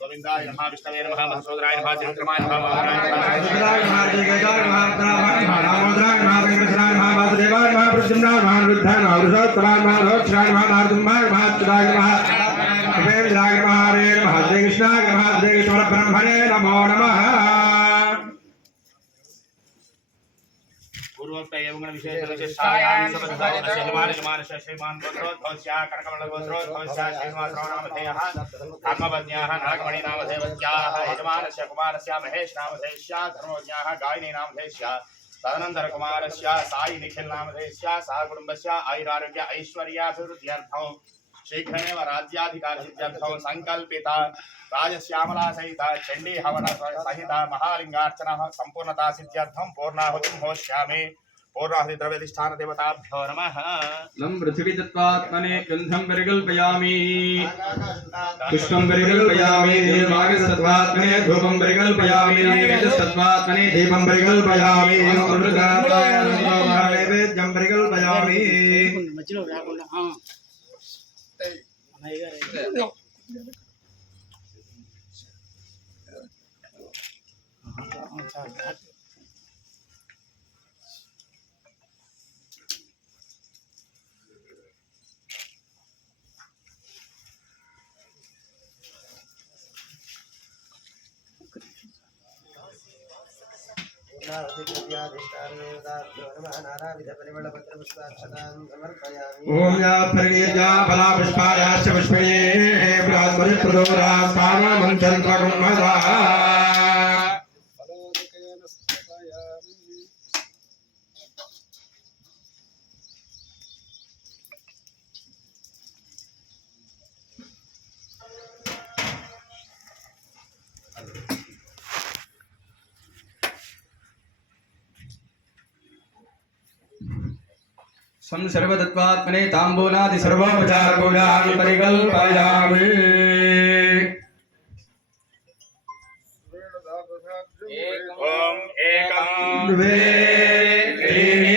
गोविंदाय नमः विष्णवे नमः मधुसूदनाय नमः त्रिविक्रमाय नमः ब्रह्मणे नमो नमः। पूर्वोक्त एवं विशेषायां शैवानिर्माणस्य श्रीमान् गोत्रोद्भवस्य कनकमण्डलगोत्रोद्भवस्य श्रीनिवासरावनामधेयः धर्मपत्न्याः नागमणि नामधेयवत्याः यजमानस्य कुमारस्य महेश नामधेयस्य धर्मपत्न्याः गायिनी नामधेयस्य तदनन्तरं कुमारस्य साई निखिल नामधेयस्य सह कुटुम्बस्य आयुरारोग्य ऐश्वर्याभिवृद्ध्यर्थं शीघ्रमेव राज्याधिकारसिद्ध्यर्थं संकल्पिता राजश्यामला सहित चंडी हवन सहित महालिंगार्चना संपूर्णता सिद्ध्यर्थं पूर्णाहुतिं होष्यामि। पूर्णाहुति द्रव्यधिष्ठान देवताभ्यो नमः। लं पृथिवी तत्त्वात्मने गन्धं परिकल्पयामि पुष्पं परिकल्पयामि वागसत्त्वात्मने धूपं परिकल्पयामि नैवेद्यसत्त्वात्मने दीपं परिकल्पयामि नैवेद्यं परिकल्पयामि। ओम या परिणीया फला पुष्पायाश्च पुष्पये ब्रह्मणि प्रदोरा सामा मंत्रं मदा सं सर्वतत्त्वात्मने ताम्बूलादि सर्वोपचारपूजां परिकल्पयामि। ओम एकं द्वे